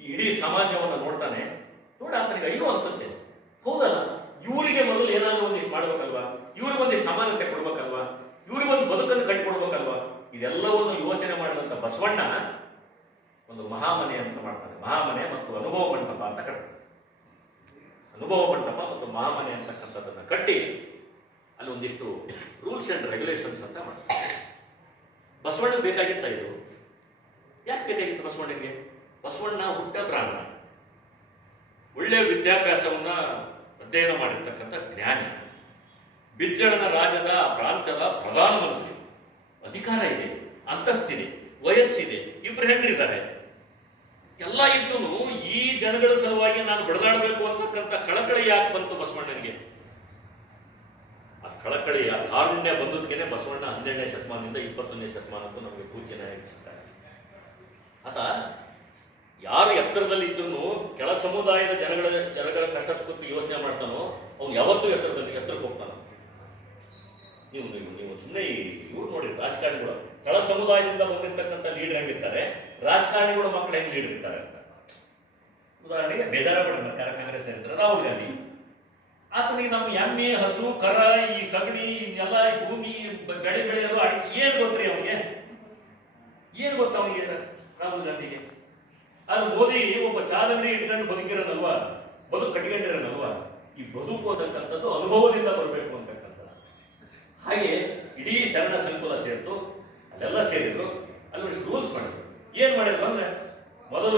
ಈ ಇಡೀ ಸಮಾಜವನ್ನು ನೋಡ್ತಾನೆ ನೋಡಿ ಆತನಿಗೆ ಅಯ್ಯೋ ಅನ್ಸುತ್ತೆ. ಹೌದಲ್ಲ? ಇವರಿಗೆ ಮೊದಲು ಏನಾದರೂ ಒಂದಿಷ್ಟು ಮಾಡ್ಬೇಕಲ್ವಾ? ಇವ್ರಿಗೆ ಒಂದು ಸಮಾನತೆ ಕೊಡ್ಬೇಕಲ್ವಾ? ಇವ್ರಿಗೆ ಒಂದು ಬದುಕನ್ನು ಕಟ್ಟಿಕೊಡ್ಬೇಕಲ್ವಾ? ಇದೆಲ್ಲವನ್ನು ಯೋಚನೆ ಮಾಡಿದಂಥ ಬಸವಣ್ಣ ಒಂದು ಮಹಾಮನೆ ಅಂತ ಮಾಡ್ತಾನೆ. ಮಹಾಮನೆ ಮತ್ತು ಅನುಭವ ಮಂಟಪ ಅಂತ ಕಟ್ತಾರೆ. ಅನುಭವ ಮಂಟಪ ಮತ್ತು ಮಹಾಮನೆ ಅಂತಕ್ಕಂಥದ್ದನ್ನು ಕಟ್ಟಿ ಅಲ್ಲಿ ಒಂದಿಷ್ಟು ರೂಲ್ಸ್ ಅಂಡ್ ರೆಗ್ಯುಲೇಷನ್ಸ್ ಅಂತ ಮಾಡ್ತಾರೆ. ಬಸವಣ್ಣ ಬೇಕಾಗಿತ್ತ ಇದು? ಯಾಕೆ ಬೇಕಾಗಿತ್ತು ಬಸವಣ್ಣನಿಗೆ ಬಸವಣ್ಣ ಹುಟ್ಟ ಬ್ರಾಹ್ಮಣ ಒಳ್ಳೆಯ ವಿದ್ಯಾಭ್ಯಾಸವನ್ನು ಅಧ್ಯಯನ ಮಾಡಿರ್ತಕ್ಕಂಥ ಜ್ಞಾನಿ. ಬಿಜ್ಜಳನ ರಾಜದ ಪ್ರಾಂತದ ಪ್ರಧಾನಮಂತ್ರಿ. ಅಧಿಕಾರ ಇದೆ, ಅಂತಸ್ತಿದೆ, ವಯಸ್ಸಿದೆ ಇಬ್ಬರು ಹೆಂಡರಿದ್ದಾರೆ ಎಲ್ಲ ಇದ್ದು ಈ ಜನಗಳ ಸಲುವಾಗಿ ನಾನು ಬಡದಾಡಬೇಕು ಅಂತಕ್ಕಂಥ ಕಳಕಳಿ ಯಾಕೆ ಬಂತು ಬಸವಣ್ಣನಿಗೆ? ಆ ಕಳಕಳಿ, ಆ ಕಾರುಣ್ಯ ಬಂದದಕ್ಕೆ ಬಸವಣ್ಣ ಹನ್ನೆರಡನೇ ಶತಮಾನದಿಂದ ಇಪ್ಪತ್ತೊಂದನೇ ಶತಮಾನಕ್ಕೂ ನಮಗೆ ಪೂಜ್ಯನಾಗಿ ಸಿಗ್ತಾರೆ. ಆತ ಎತ್ತರದಲ್ಲಿ ಇದ್ರು ಕೆಳ ಸಮುದಾಯದ ಜನಗಳ ಜನಗಳ ಕಷ್ಟ ಸುಖಕ್ಕೆ ಯೋಚನೆ ಮಾಡ್ತಾನೋ, ಅವ್ನು ಯಾವತ್ತೂ ಎತ್ತರದಲ್ಲಿ, ಎತ್ತರಕ್ಕೆ ಹೋಗ್ತಾನ. ನೀವು ನೀವು ಸುಮ್ಮನೆ ಇವ್ರು ನೋಡಿ, ರಾಜಕಾರಣಿಗಳು, ಕೆಳ ಸಮುದಾಯದಿಂದ ಬಂದಿರತಕ್ಕಂಥ ಲೀಡರ್ ಹೆಂಗಿರ್ತಾರೆ? ರಾಜಕಾರಣಿಗಳು ಮಕ್ಕಳು ಹೆಂಗೆ ಲೀಡರ್ ಇರ್ತಾರೆ ಅಂತ. ಉದಾಹರಣೆಗೆ ಬೇಜಾರ ಪಡೋಣ ಯಾರ ಕಾಂಗ್ರೆಸ್ ಇರ್ತಾರೆ ರಾಹುಲ್ ಗಾಂಧಿ. ಆತನಿಗೆ ನಮ್ಮ ಎಮ್ಮೆ, ಹಸು, ಕರ, ಈ ಸಗಣಿ, ನೆಲ, ಈ ಭೂಮಿ ಬೆಳೆ ಬೆಳೆಯೋದು ಏನು ಗೊತ್ತ್ರಿ ಅವನಿಗೆ? ಏನು ಗೊತ್ತ ಅವನಿಗೆ ರಾಹುಲ್ ಗಾಂಧಿಗೆ? ಅದು ಮೋದಿ ಒಬ್ಬ ಚಾಲನೆ ಇಟ್ಕೊಂಡು ಬದುಕಿರೋದಲ್ವಾ? ಬದುಕು ಕಟ್ಕೊಂಡಿರೋನಲ್ವಾ ಈ ಬದುಕು ಅಂತಕ್ಕಂಥದ್ದು ಅನುಭವದಿಂದ ಬರಬೇಕು ಅಂತಕ್ಕಂಥದ್ದು. ಹಾಗೆ ಇಡೀ ಶರಣ ಸಂಕುಲ ಸೇರಿತು, ಅಲ್ಲೆಲ್ಲ ಸೇರಿದ್ರು ಅಲ್ಲಿ ರೂಲ್ಸ್ ಮಾಡಿದ್ರು. ಏನ್ ಮಾಡಿದ್ರು ಅಂದ್ರೆ, ಮೊದಲು